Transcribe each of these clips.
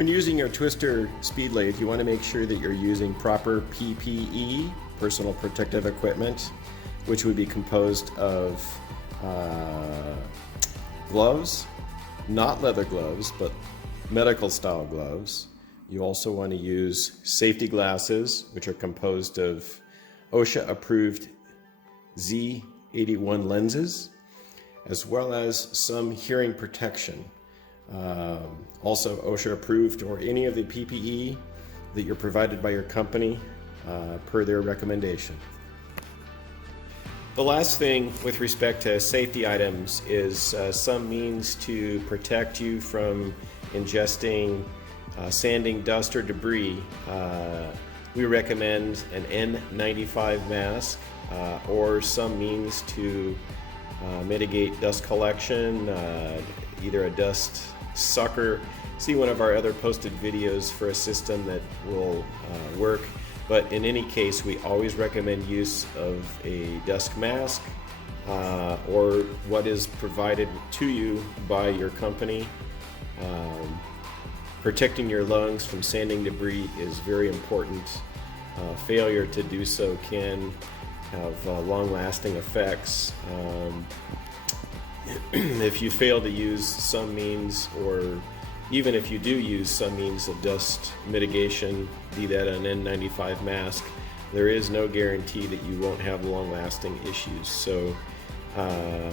When using your Twister Speed Lathe, you want to make sure that you're using proper PPE, personal protective equipment, which would be composed of gloves, not leather gloves, but medical style gloves. You also want to use safety glasses, which are composed of OSHA approved Z81 lenses, as well as some hearing protection. Also OSHA approved, or any of the PPE that you're provided by your company per their recommendation. The last thing with respect to safety items is some means to protect you from ingesting sanding, dust, or debris. We recommend an N95 mask or some means to mitigate dust collection, either a dust sucker. See one of our other posted videos for a system that will work. But in any case, we always recommend use of a dust mask or what is provided to you by your company. Protecting your lungs from sanding debris is very important. Failure to do so can have long-lasting effects. If you fail to use some means, or even if you do use some means of dust mitigation, be that an N95 mask, there is no guarantee that you won't have long-lasting issues. So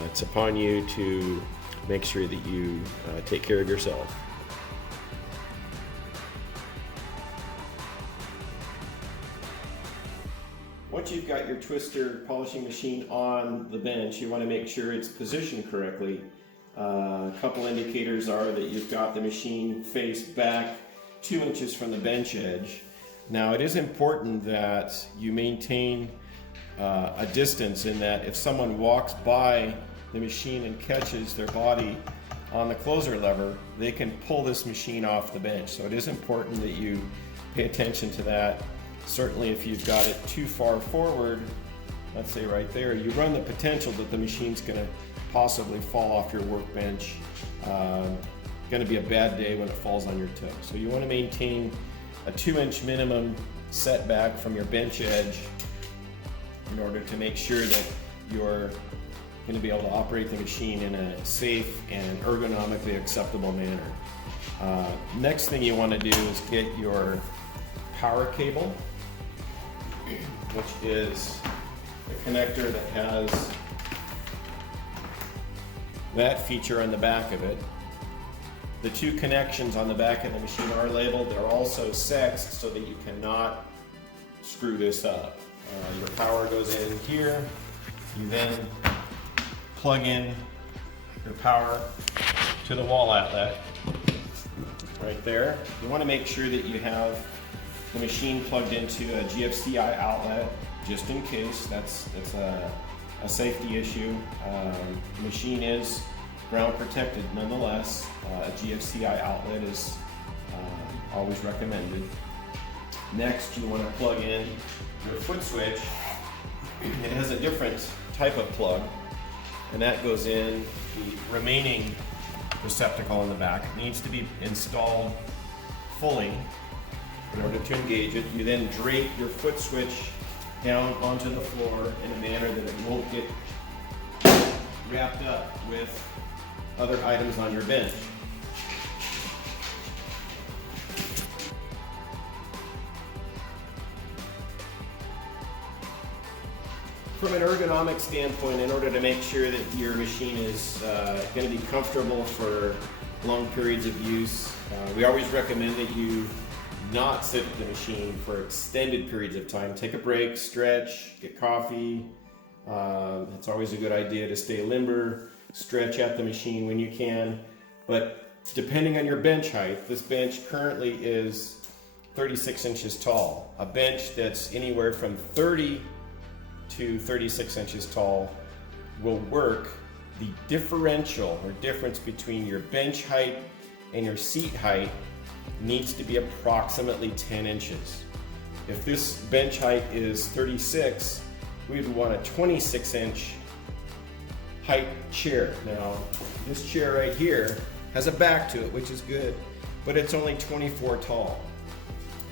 it's upon you to make sure that you take care of yourself. Once you've got your Twister polishing machine on the bench, you want to make sure it's positioned correctly. A couple indicators are that you've got the machine faced back 2 inches from the bench edge. Now, it is important that you maintain a distance, in that if someone walks by the machine and catches their body on the closer lever, they can pull this machine off the bench. So it is important that you pay attention to that. Certainly if you've got it too far forward, let's say right there, you run the potential that the machine's going to possibly fall off your workbench. Going to be a bad day when it falls on your toe. So you want to maintain a 2-inch minimum setback from your bench edge in order to make sure that you're going to be able to operate the machine in a safe and ergonomically acceptable manner. Next thing you want to do is get your power cable, which is the connector that has that feature on the back of it. The two connections on the back of the machine are labeled. They're also sexed so that you cannot screw this up. Your power goes in here. You then plug in your power to the wall outlet right there. You want to make sure that you have the machine plugged into a GFCI outlet, just in case. That's a safety issue. The machine is ground protected nonetheless. A GFCI outlet is always recommended. Next, you want to plug in your foot switch. It has a different type of plug, and that goes in the remaining receptacle in the back. It needs to be installed fully in order to engage it. You then drape your foot switch down onto the floor in a manner that it won't get wrapped up with other items on your bench. From an ergonomic standpoint, in order to make sure that your machine is going to be comfortable for long periods of use, we always recommend that you not sit at the machine for extended periods of time. Take a break, stretch, get coffee. It's always a good idea to stay limber, stretch at the machine when you can. But depending on your bench height, this bench currently is 36 inches tall. A bench that's anywhere from 30 to 36 inches tall will work. The differential or difference between your bench height and your seat height needs to be approximately 10 inches. If this bench height is 36, we'd want a 26-inch height chair. Now, this chair right here has a back to it, which is good. but it's only 24 tall.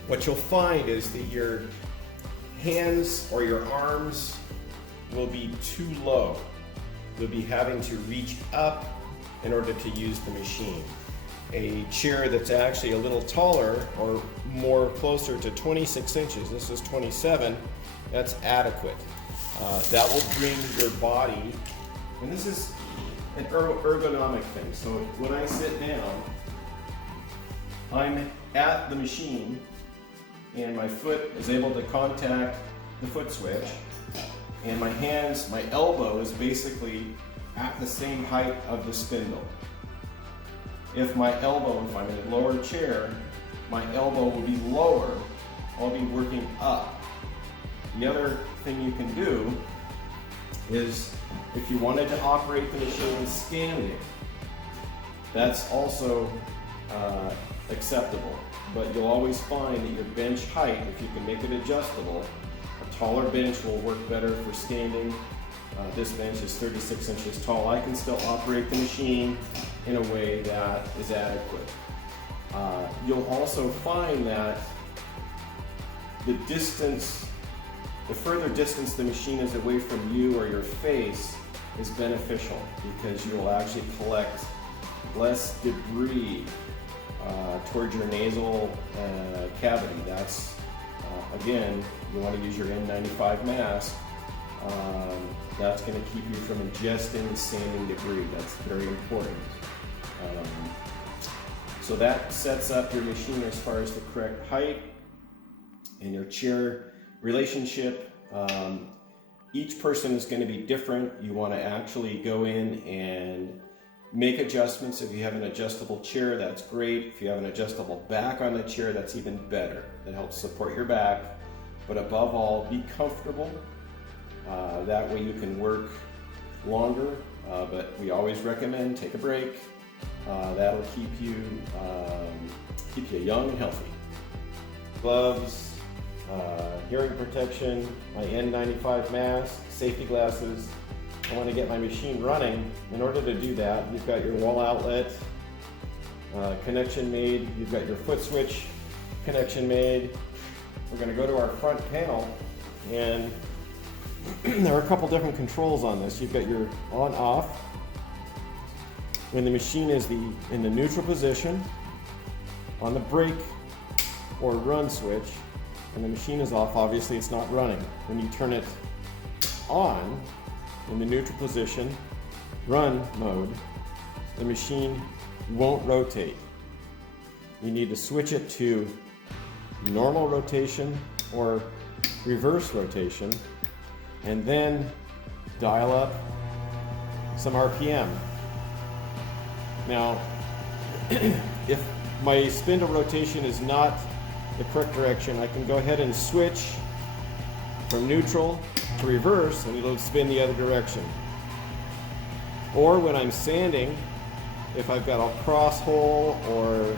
What you'll find is that your hands or your arms will be too low. You'll be having to reach up in order to use the machine. A chair that's actually a little taller or more closer to 26 inches, this is 27, that's adequate. That will bring your body, and this is an ergonomic thing. So when I sit down, I'm at the machine and my foot is able to contact the foot switch, and my hands, my elbow is basically at the same height of the spindle. If my elbow, if I'm in a lower chair, my elbow will be lower, I'll be working up. The other thing you can do is, if you wanted to operate the machine standing, that's also acceptable. But you'll always find that your bench height, if you can make it adjustable, a taller bench will work better for standing. This bench is 36 inches tall. I can still operate the machine in a way that is adequate. You'll also find that the further distance the machine is away from you or your face is beneficial, because you'll actually collect less debris towards your nasal cavity. That's, again, you want to use your N95 mask. That's going to keep you from ingesting standing debris. That's very important. So that sets up your machine as far as the correct height and your chair relationship. Each person is going to be different. You want to actually go in and make adjustments. If you have an adjustable chair, that's great. If you have an adjustable back on the chair, that's even better. That helps support your back. But above all, be comfortable. That way you can work longer, but we always recommend take a break. That'll keep you young and healthy. Gloves, hearing protection, my N95 mask, safety glasses. I want to get my machine running. In order to do that, you've got your wall outlet connection made. You've got your foot switch connection made. We're going to go to our front panel, and there are a couple different controls on this. You've got your on-off. When the machine is in the neutral position, on the brake or run switch, and the machine is off, obviously it's not running. When you turn it on, in the neutral position, run mode, the machine won't rotate. You need to switch it to normal rotation or reverse rotation, and then dial up some RPM. Now, if my spindle rotation is not the correct direction, I can go ahead and switch from neutral to reverse, and it'll spin the other direction. Or when I'm sanding, if I've got a cross hole or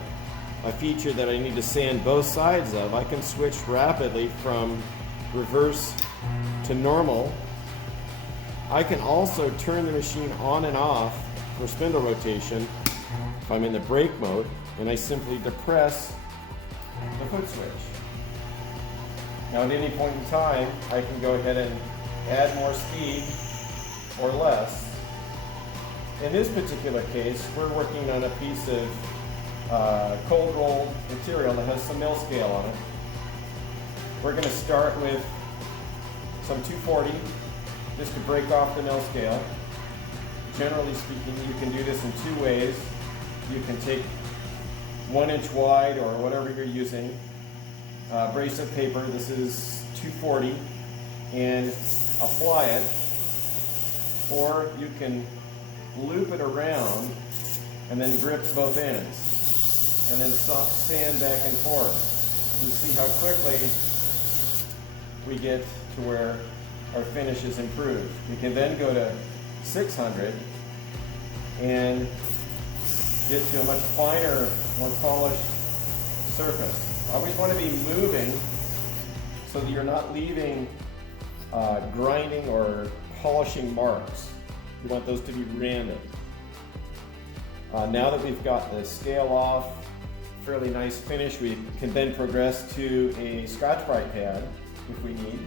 a feature that I need to sand both sides of, I can switch rapidly from reverse to normal. I can also turn the machine on and off for spindle rotation if I'm in the brake mode, and I simply depress the foot switch. Now at any point in time, I can go ahead and add more speed or less. In this particular case, we're working on a piece of cold rolled material that has some mill scale on it. We're going to start with some 240 just to break off the mill scale. Generally speaking, you can do this in two ways. You can take 1 inch wide or whatever you're using, brace of paper, this is 240, and apply it, or you can loop it around and then grip both ends and then sand back and forth. You see how quickly we get to where our finish is improved. We can then go to 600 and get to a much finer, more polished surface. Always want to be moving so that you're not leaving grinding or polishing marks. You want those to be random. Now that we've got the scale off fairly nice finish. We can then progress to a Scotch-Brite pad if we need.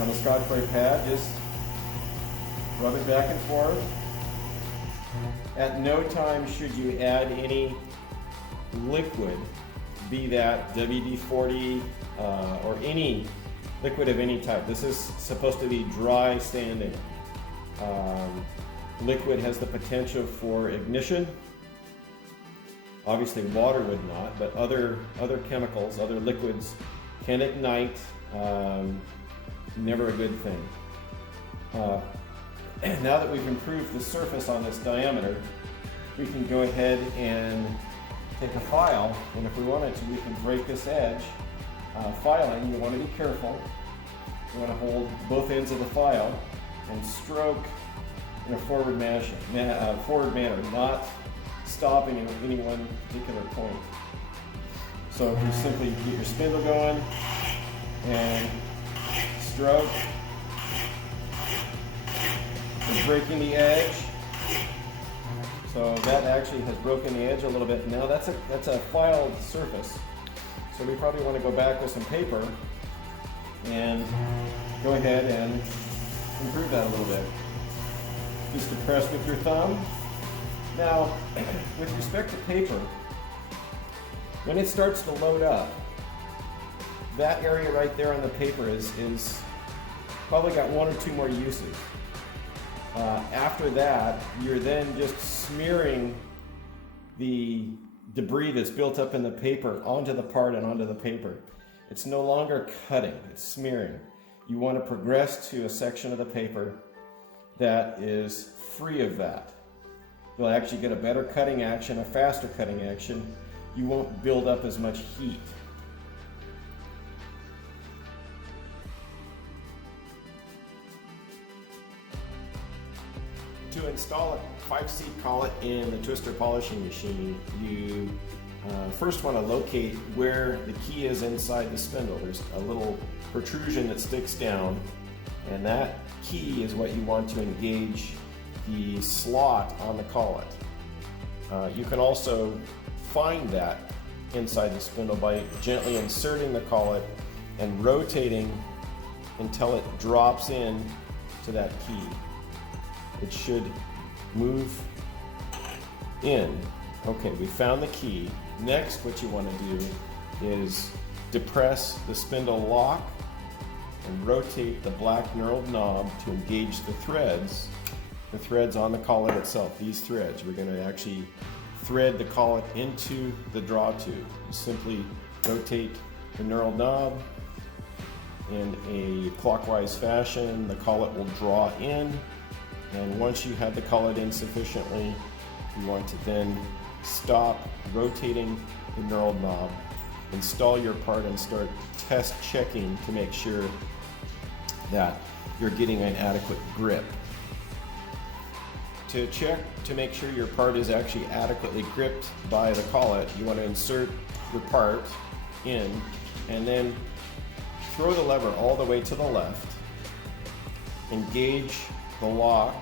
On the Scotch-Brite pad, just rub it back and forth. At no time should you add any liquid, be that WD-40 or any liquid of any type. This is supposed to be dry standing. Liquid has the potential for ignition. Obviously water would not, but other chemicals, other liquids can ignite. Never a good thing. Now that we've improved the surface on this diameter, we can go ahead and take a file, and if we wanted to, we can break this edge. Filing, you want to be careful. You want to hold both ends of the file and stroke in a forward manner, not stopping at any one particular point. So you simply get your spindle going and stroke, and breaking the edge. So that actually has broken the edge a little bit. Now that's a filed surface. So we probably want to go back with some paper and go ahead and improve that a little bit. Just depress with your thumb. Now, with respect to paper, when it starts to load up, that area right there on the paper is probably got one or two more uses. After that, you're then just smearing the debris that's built up in the paper onto the part and onto the paper. It's no longer cutting, it's smearing. You want to progress to a section of the paper that is free of that. You'll actually get a better cutting action, a faster cutting action. You won't build up as much heat. To install a 5-seat collet in the Twister polishing machine, you first want to locate where the key is inside the spindle. There's a little protrusion that sticks down, and that key is what you want to engage the slot on the collet. You can also find that inside the spindle by gently inserting the collet and rotating until it drops in to that key. It should move in. Okay, we found the key. Next, what you want to do is depress the spindle lock and rotate the black knurled knob to engage the threads on the collet itself. These threads, we're going to actually thread the collet into the draw tube. You simply rotate the knurled knob in a clockwise fashion. The collet will draw in, and once you have the collet in sufficiently, you want to then stop rotating the knurled knob, install your part, and start test checking to make sure that you're getting an adequate grip. To check to make sure your part is actually adequately gripped by the collet, you want to insert your part in and then throw the lever all the way to the left, engage the lock,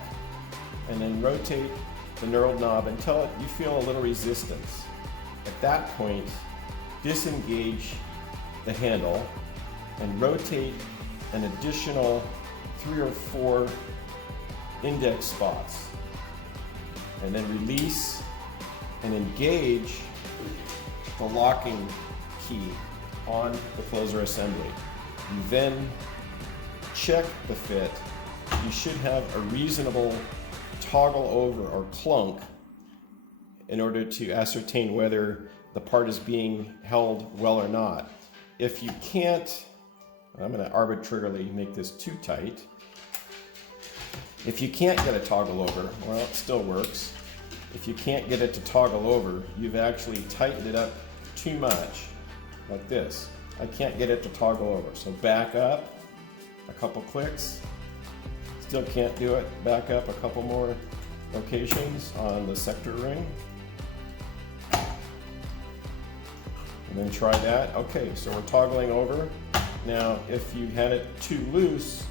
and then rotate the knurled knob until you feel a little resistance. At that point, disengage the handle and rotate an additional 3 or 4 index spots, and then release and engage the locking key on the closer assembly. You then check the fit. You should have a reasonable toggle over or clunk in order to ascertain whether the part is being held well or not. If you can't, I'm going to arbitrarily make this too tight. If you can't get a toggle over, well, it still works. If you can't get it to toggle over, you've actually tightened it up too much, like this. I can't get it to toggle over, so back up a couple clicks. Still can't do it. Back up a couple more locations on the sector ring. And then try that. Okay, so we're toggling over. Now, if you had it too loose,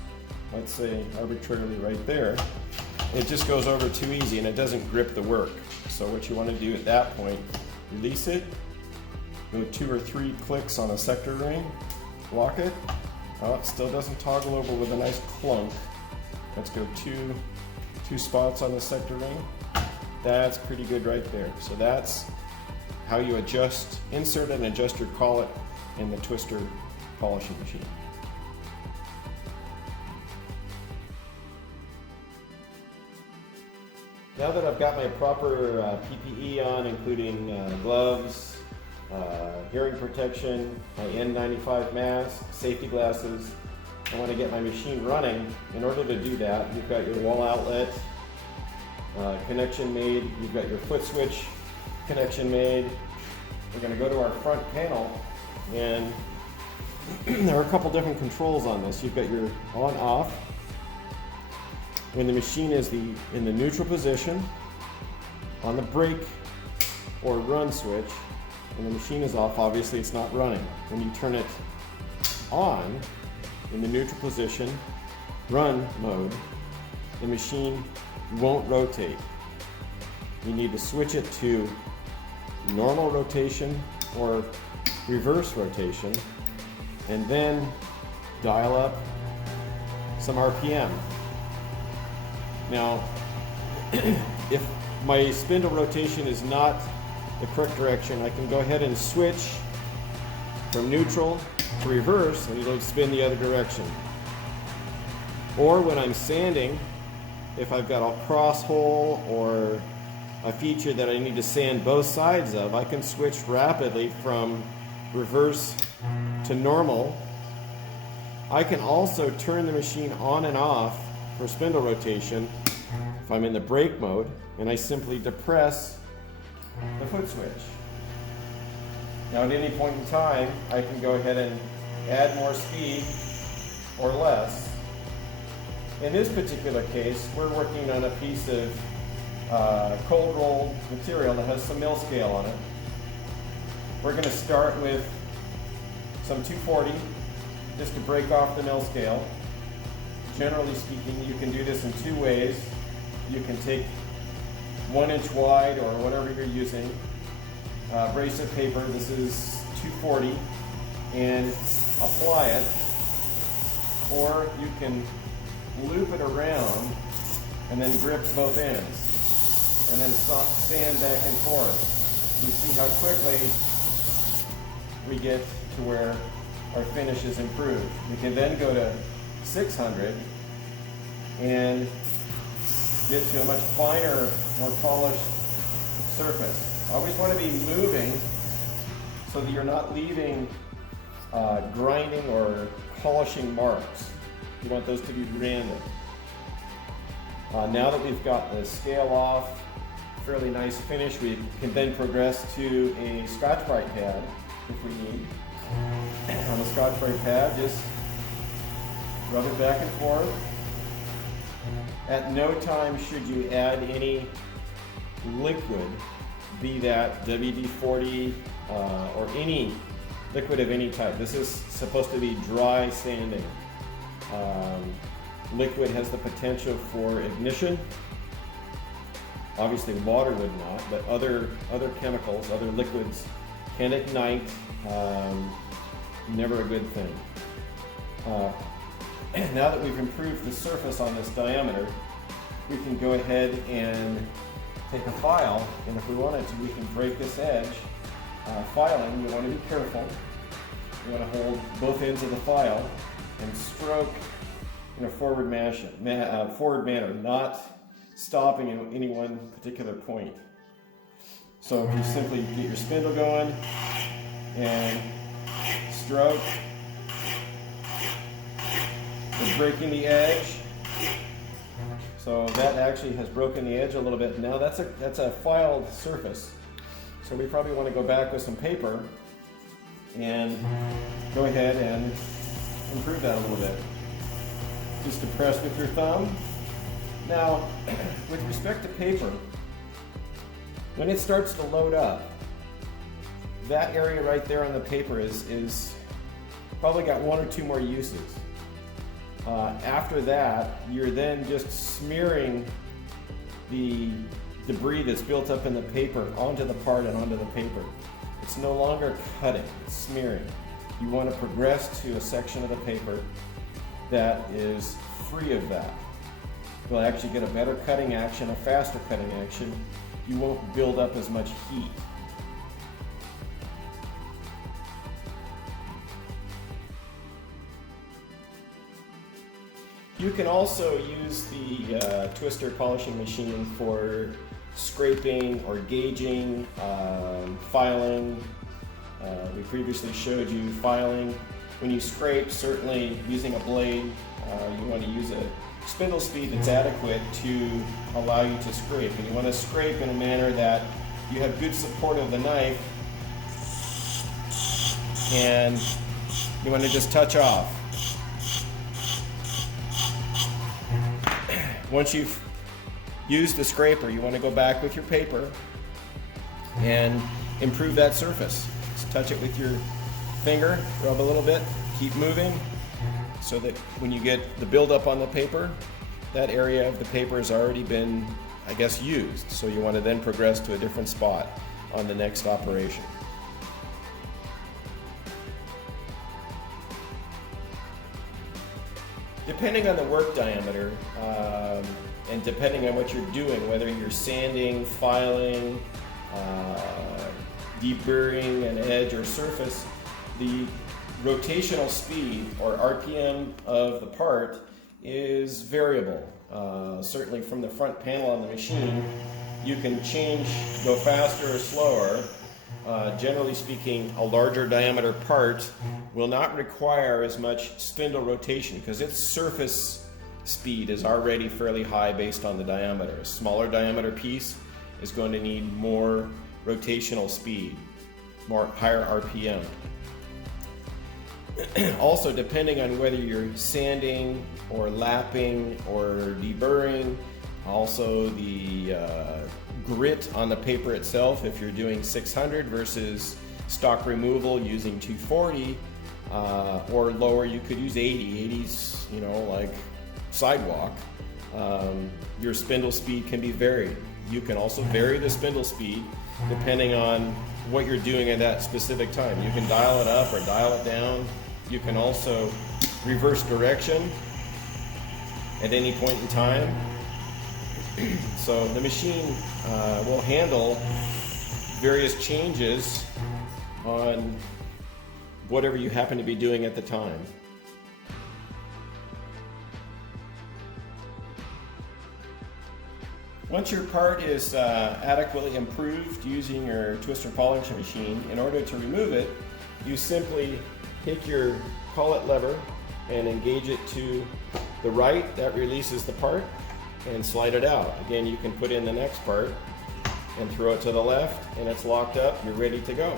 let's say arbitrarily right there, it just goes over too easy and it doesn't grip the work. So what you want to do at that point, release it Go 2 or 3 clicks on a sector ring, lock it. Oh, it still doesn't toggle over with a nice clunk. Let's go two spots on the sector ring. That's pretty good right there. So that's how you insert and adjust your collet in the Twister polishing machine. Now that I've got my proper PPE on, including gloves, hearing protection, my N95 mask, safety glasses, I want to get my machine running. In order to do that, you've got your wall outlet connection made, you've got your foot switch connection made. We're going to go to our front panel, and there are a couple different controls on this. You've got your on-off. When the machine is in the neutral position, on the brake or run switch, when the machine is off, obviously it's not running. When you turn it on, in the neutral position, run mode, the machine won't rotate. You need to switch it to normal rotation or reverse rotation, and then dial up some RPM. Now, if my spindle rotation is not the correct direction, I can go ahead and switch from neutral to reverse, and it'll spin the other direction. Or when I'm sanding, if I've got a cross hole or a feature that I need to sand both sides of, I can switch rapidly from reverse to normal. I can also turn the machine on and off for spindle rotation if I'm in the brake mode, and I simply depress the foot switch. Now at any point in time, I can go ahead and add more speed or less. In this particular case, we're working on a piece of cold rolled material that has some mill scale on it. We're going to start with some 240 just to break off the mill scale. Generally speaking, you can do this in 2 ways. You can take 1 inch wide or whatever you're using, brace of paper, this is 240, and apply it, or you can loop it around and then grip both ends and then sand back and forth. You see how quickly we get to where our finish is improved. We can then go to 600 and get to a much finer, more polished surface. Always want to be moving so that you're not leaving grinding or polishing marks. You want those to be random. Now that we've got the scale off, fairly nice finish, we can then progress to a Scotch-Brite pad if we need. On the Scotch-Brite pad, just rub it back and forth. At no time should you add any liquid, be that WD-40 or any liquid of any type. This is supposed to be dry sanding. Liquid has the potential for ignition. Obviously water would not, but other chemicals, other liquids can ignite. Never a good thing. Now that we've improved the surface on this diameter, we can go ahead and take a file, and if we wanted to, we can break this edge. Filing, you want to be careful. You want to hold both ends of the file and stroke in a forward manner, not stopping at any one particular point. So if you simply get your spindle going and stroke, we're breaking the edge. So that actually has broken the edge a little bit. Now that's a filed surface. So we probably want to go back with some paper and go ahead and improve that a little bit. Just depress with your thumb. Now, with respect to paper, when it starts to load up, that area right there on the paper is probably got 1 or 2 more uses. After that, you're then just smearing the debris that's built up in the paper onto the part and onto the paper. It's no longer cutting, it's smearing. You want to progress to a section of the paper that is free of that. You'll actually get a better cutting action, a faster cutting action. You won't build up as much heat. You can also use the Twister polishing machine for scraping or gaging, filing. We previously showed you filing. When you scrape, certainly using a blade, you want to use a spindle speed that's adequate to allow you to scrape. And you want to scrape in a manner that you have good support of the knife, and you want to just touch off. Once you've used the scraper, you want to go back with your paper and improve that surface. Just touch it with your finger, rub a little bit, keep moving, so that when you get the buildup on the paper, that area of the paper has already been, I guess, used. So you want to then progress to a different spot on the next operation. Depending on the work diameter, and depending on what you're doing, whether you're sanding, filing, deburring an edge or surface, the rotational speed or RPM of the part is variable. Certainly from the front panel on the machine, you can change, go faster or slower. Generally speaking, a larger diameter part will not require as much spindle rotation because its surface speed is already fairly high based on the diameter. A smaller diameter piece is going to need more rotational speed, higher RPM. Also, depending on whether you're sanding or lapping or deburring, also the grit on the paper itself, if you're doing 600 versus stock removal using 240, or lower, you could use 80. 80's, you know, like sidewalk. Your spindle speed can be varied. You can also vary the spindle speed depending on what you're doing at that specific time. You can dial it up or dial it down. You can also reverse direction at any point in time. So the machine will handle various changes on whatever you happen to be doing at the time. Once your part is adequately improved using your Twister polishing machine, in order to remove it, you simply take your collet lever and engage it to the right. That releases the part, and slide it out. Again, you can put in the next part and throw it to the left, and it's locked up. You're ready to go.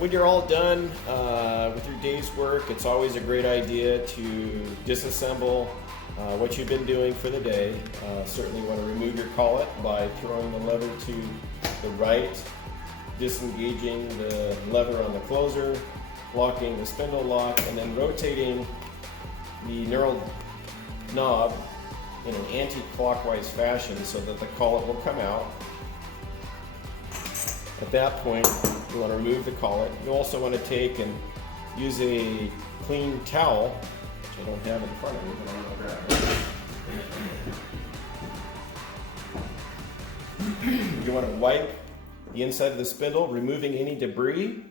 When you're all done with your day's work, it's always a great idea to disassemble what you've been doing for the day. Certainly you want to remove your collet by throwing the lever to the right, disengaging the lever on the closer, locking the spindle lock, and then rotating the knurled knob in an anti-clockwise fashion so that the collet will come out. At that point, you want to remove the collet. You also want to take and use a clean towel, which I don't have in front of me, but I'm going to grab it. You want to wipe the inside of the spindle, removing any debris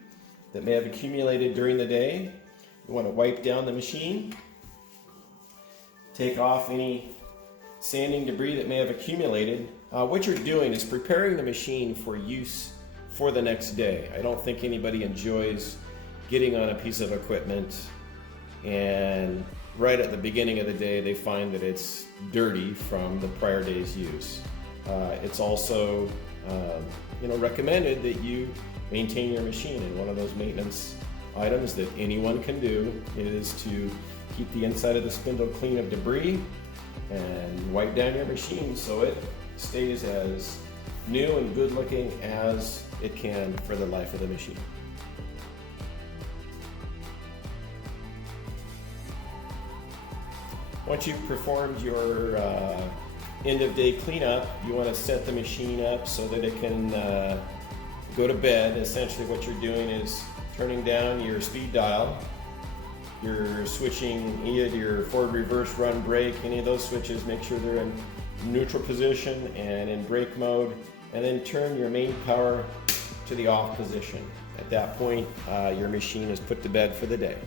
that may have accumulated during the day. You want to wipe down the machine, take off any sanding debris that may have accumulated. What you're doing is preparing the machine for use for the next day. I don't think anybody enjoys getting on a piece of equipment and right at the beginning of the day they find that it's dirty from the prior day's use. It's also recommended that you maintain your machine, and one of those maintenance items that anyone can do is to keep the inside of the spindle clean of debris and wipe down your machine so it stays as new and good looking as it can for the life of the machine. Once you've performed your end of day cleanup, you want to set the machine up so that it can go to bed. Essentially what you're doing is turning down your speed dial. You're switching either your forward, reverse, run, brake, any of those switches, make sure they're in neutral position and in brake mode, and then turn your main power to the off position. At that point, your machine is put to bed for the day.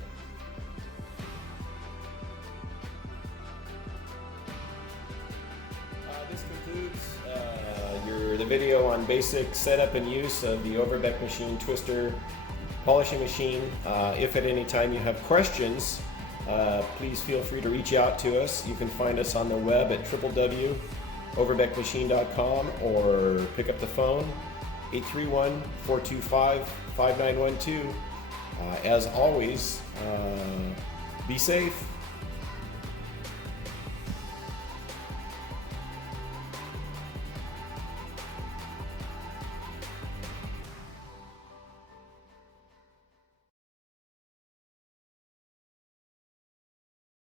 This concludes the video on basic setup and use of the Overbeck Machine Twister polishing machine. If at any time you have questions, please feel free to reach out to us. You can find us on the web at www.overbeckmachine.com or pick up the phone 831-425-5912. As always, be safe.